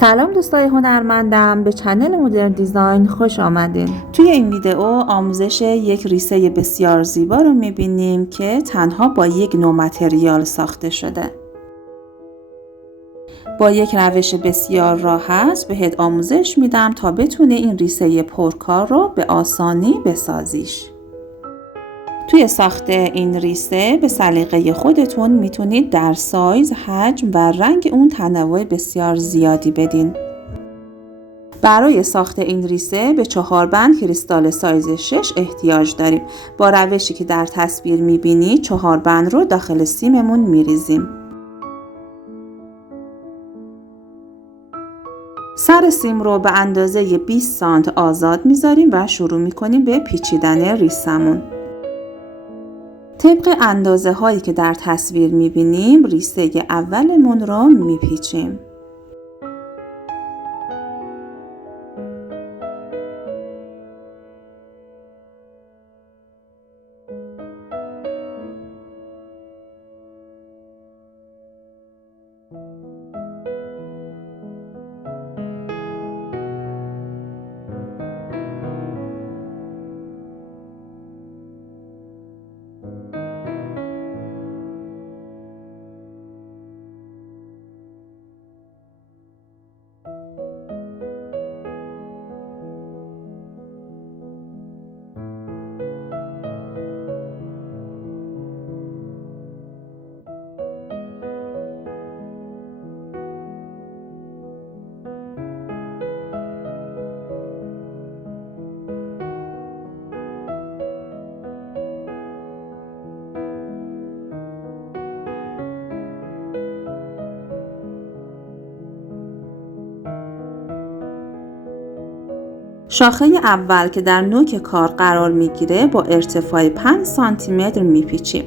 سلام دوستای هنرمندم، به چنل مدرن دیزاین خوش آمدین. توی این ویدیو آموزش یک ریسه بسیار زیبا رو میبینیم که تنها با یک نوع متریال ساخته شده. با یک روش بسیار راحت بهت آموزش میدم تا بتونه این ریسه پرکار رو به آسانی بسازیش. توی ساخت این ریسه به سلیقه خودتون میتونید در سایز، حجم و رنگ اون تنوع بسیار زیادی بدین. برای ساخت این ریسه به 4 بند کریستال سایز 6 احتیاج داریم. با روشی که در تصویر میبینید 4 بند رو داخل سیممون میریزیم. سر سیم رو به اندازه 20 سانت آزاد میذاریم و شروع میکنیم به پیچیدن ریسمون. طبق اندازه هایی که در تصویر میبینیم ریسه اولمون رو میپیچیم. شاخه اول که در نوک کار قرار میگیره با ارتفاع 5 سانتی متر میپیچیم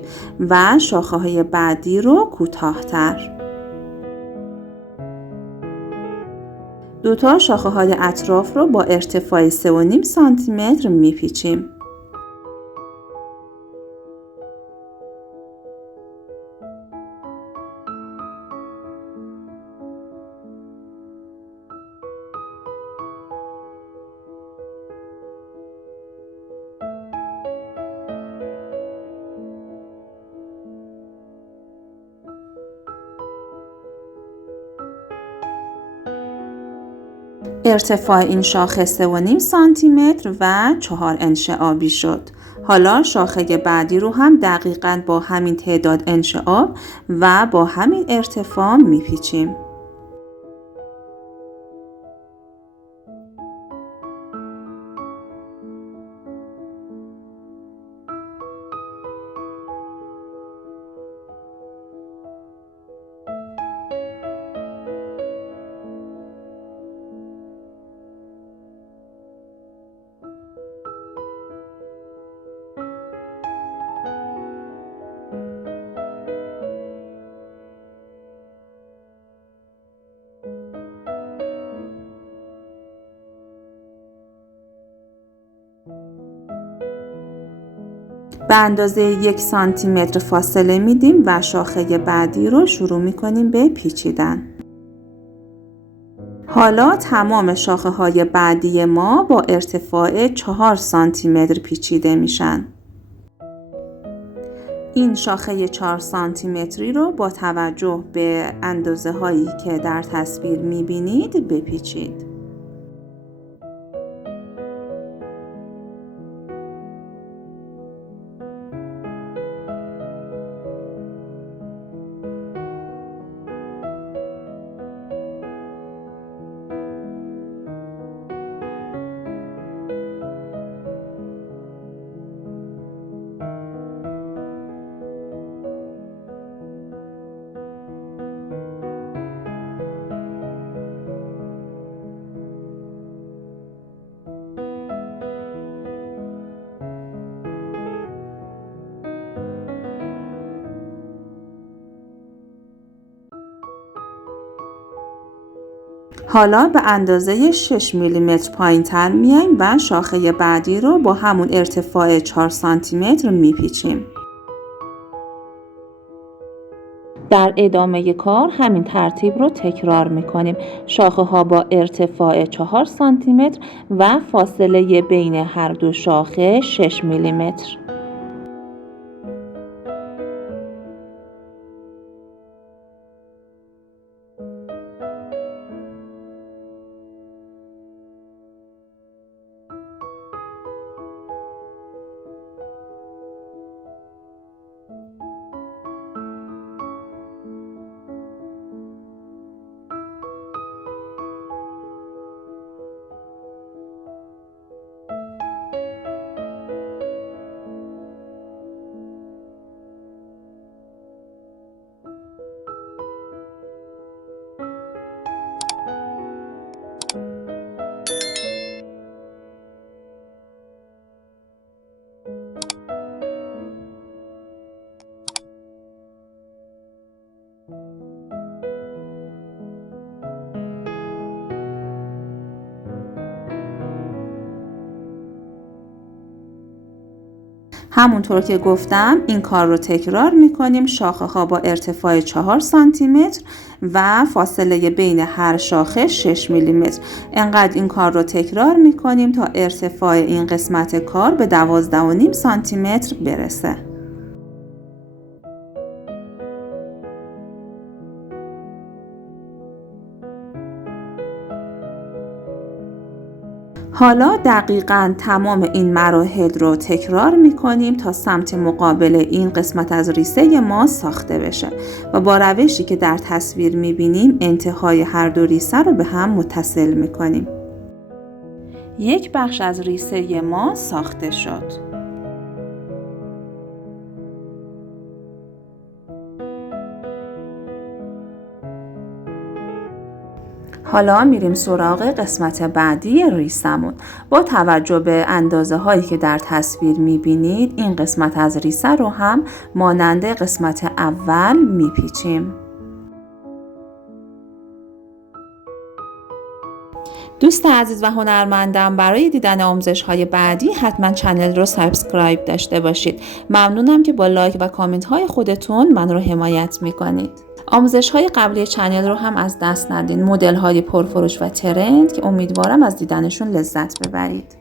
و شاخه های بعدی رو کوتاه‌تر. دوتا شاخه های اطراف رو با ارتفاع 3.5 سانتی متر میپیچیم. ارتفاع این شاخه 3.5 سانتی متر و 4 انشعابی شد. حالا شاخه بعدی رو هم دقیقاً با همین تعداد انشعاب و با همین ارتفاع میپیچیم. به اندازه 1 سانتی متر فاصله میدیم و شاخه بعدی رو شروع میکنیم به پیچیدن. حالا تمام شاخه های بعدی ما با ارتفاع 4 سانتی متر پیچیده میشن. این شاخه 4 سانتی متری رو با توجه به اندازه هایی که در تصویر میبینید بپیچید. حالا به اندازه 6 میلیمتر پایین تر میایم و شاخه بعدی رو با همون ارتفاع 4 سانتی متر میپیچیم. در ادامه کار همین ترتیب رو تکرار میکنیم. شاخه ها با ارتفاع 4 سانتی متر و فاصله بین هر دو شاخه 6 میلیمتر. همونطور که گفتم این کار رو تکرار میکنیم. شاخه ها با ارتفاع 4 سانتی متر و فاصله بین هر شاخه 6 میلیمتر. انقدر این کار رو تکرار میکنیم تا ارتفاع این قسمت کار به 12.5 سانتی متر برسه. حالا دقیقاً تمام این مراحل رو تکرار می‌کنیم تا سمت مقابل این قسمت از ریسه ما ساخته بشه و با روشی که در تصویر می‌بینیم انتهای هر دو ریسه رو به هم متصل می‌کنیم. یک بخش از ریسه ما ساخته شد. حالا میریم سراغ قسمت بعدی ریسمون. با توجه به اندازه هایی که در تصویر میبینید این قسمت از ریسه رو هم مانند قسمت اول میپیچیم. دوست عزیز و هنرمندم، برای دیدن آموزش های بعدی حتما چنل رو سابسکرایب داشته باشید. ممنونم که با لایک و کامنت های خودتون من رو حمایت میکنید. آموزش های قبلی چنل رو هم از دست ندین. مدل های پرفروش و ترند که امیدوارم از دیدنشون لذت ببرید.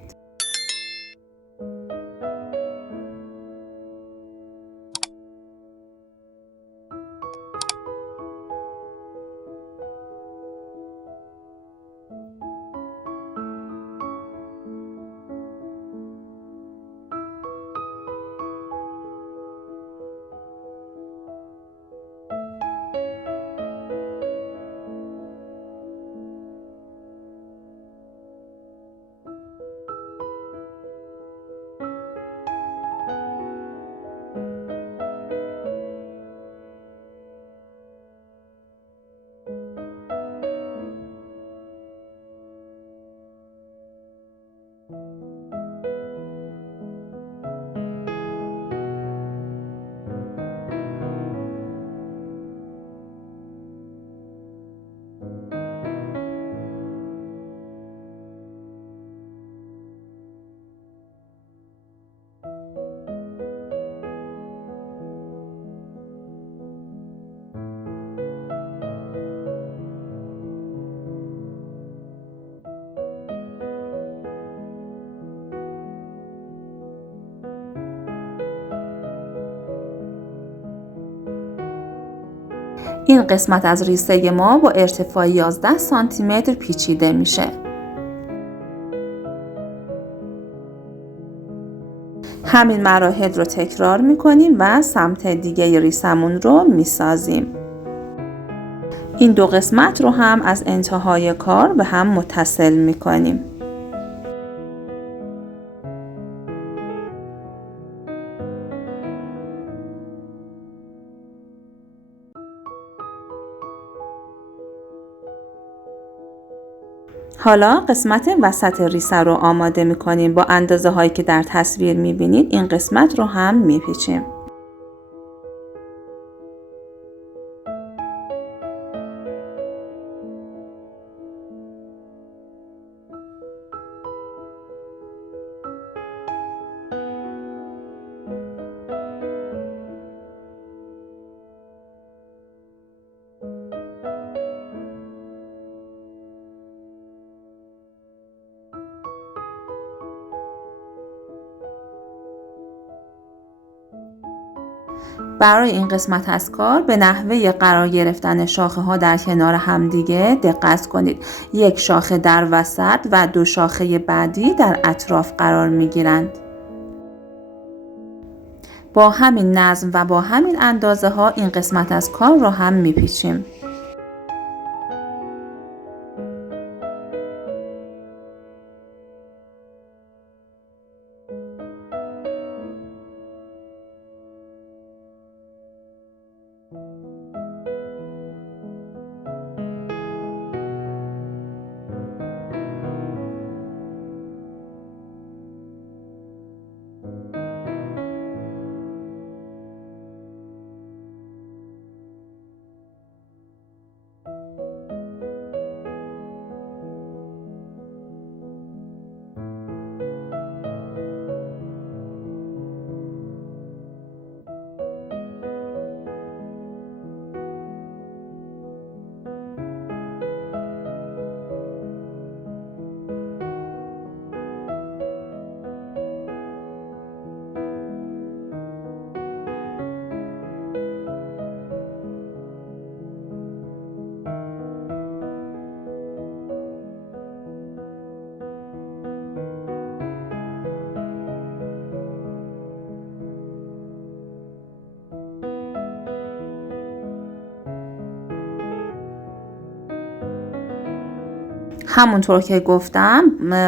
این قسمت از ریسه ما با ارتفاع 11 سانتی متر پیچیده میشه. همین مراحل رو تکرار میکنیم و سمت دیگه ریسمون رو میسازیم. این دو قسمت رو هم از انتهای کار به هم متصل میکنیم. حالا قسمت وسط ریسه رو آماده میکنیم. با اندازه هایی که در تصویر میبینید این قسمت رو هم میپیچیم. برای این قسمت از کار به نحوه قرار گرفتن شاخه ها در کنار همدیگه دقت کنید. یک شاخه در وسط و 2 شاخه بعدی در اطراف قرار می گیرند. با همین نظم و با همین اندازه ها این قسمت از کار را هم می پیچیم. همونطور که گفتم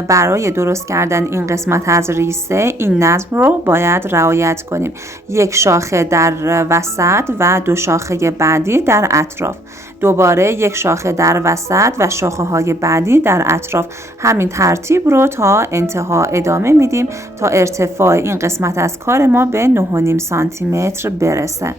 برای درست کردن این قسمت از ریسه این نظم رو باید رعایت کنیم. 1 شاخه در وسط و 2 شاخه بعدی در اطراف. دوباره 1 شاخه در وسط و شاخه های بعدی در اطراف. همین ترتیب رو تا انتها ادامه میدیم تا ارتفاع این قسمت از کار ما به 9.5 سانتی متر برسه.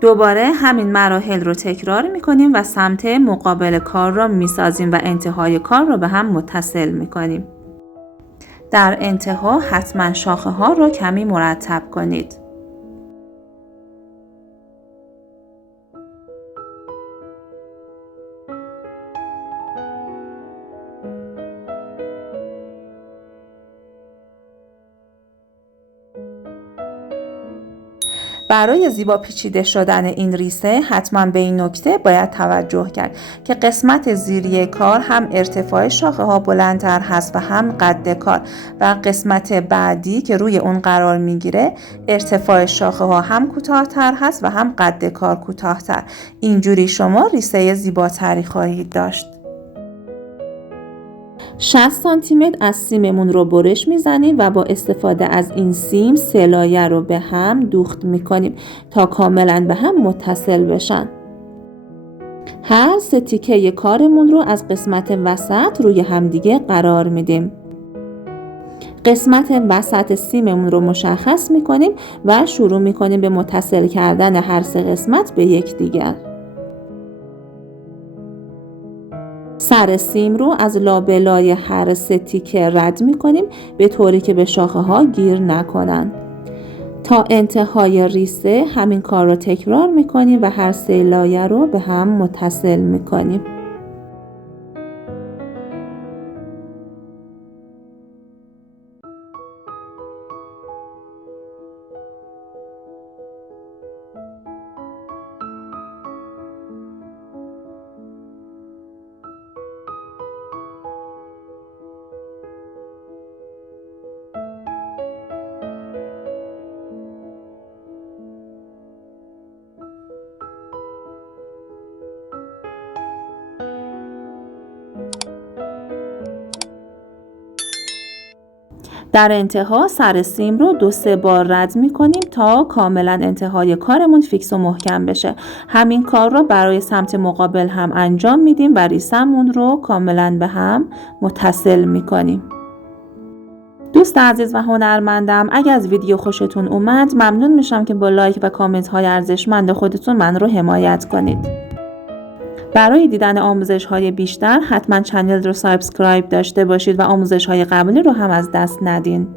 دوباره همین مراحل رو تکرار میکنیم و سمت مقابل کار را میسازیم و انتهای کار رو به هم متصل میکنیم. در انتها حتما شاخه ها رو کمی مرتب کنید. برای زیبا پیچیده شدن این ریسه حتما به این نکته باید توجه کرد که قسمت زیری کار هم ارتفاع شاخه ها بلندتر هست و هم قد کار و قسمت بعدی که روی اون قرار میگیره ارتفاع شاخه ها هم کوتاه‌تر هست و هم قد کار کوتاه‌تر. اینجوری شما ریسه زیباتری خواهید داشت. 60 سانتی متر از سیممون رو برش میزنیم و با استفاده از این سیم 3 لایه رو به هم دوخت میکنیم تا کاملا به هم متصل بشن. هر 3 تیکه کارمون رو از قسمت وسط روی همدیگه قرار میدیم. قسمت وسط سیممون رو مشخص میکنیم و شروع میکنیم به متصل کردن هر 3 قسمت به یکدیگر. سر سیم رو از لابلای هر 3 تیکه رد می کنیم به طوری که به شاخه ها گیر نکنن. تا انتهای ریسه همین کار رو تکرار می کنیم و هر 3 لایه رو به هم متصل می کنیم. در انتها سر سیم رو 2-3 بار رد می کنیم تا کاملا انتهای کارمون فیکس و محکم بشه. همین کار رو برای سمت مقابل هم انجام میدیم و ریسمون رو کاملا به هم متصل می کنیم. دوست عزیز و هنرمندم، اگر از ویدیو خوشتون اومد ممنون میشم که با لایک و کامنت های ارزشمند خودتون من رو حمایت کنید. برای دیدن آموزش‌های بیشتر حتما چنل رو سابسکرایب داشته باشید و آموزش‌های قبلی رو هم از دست ندین.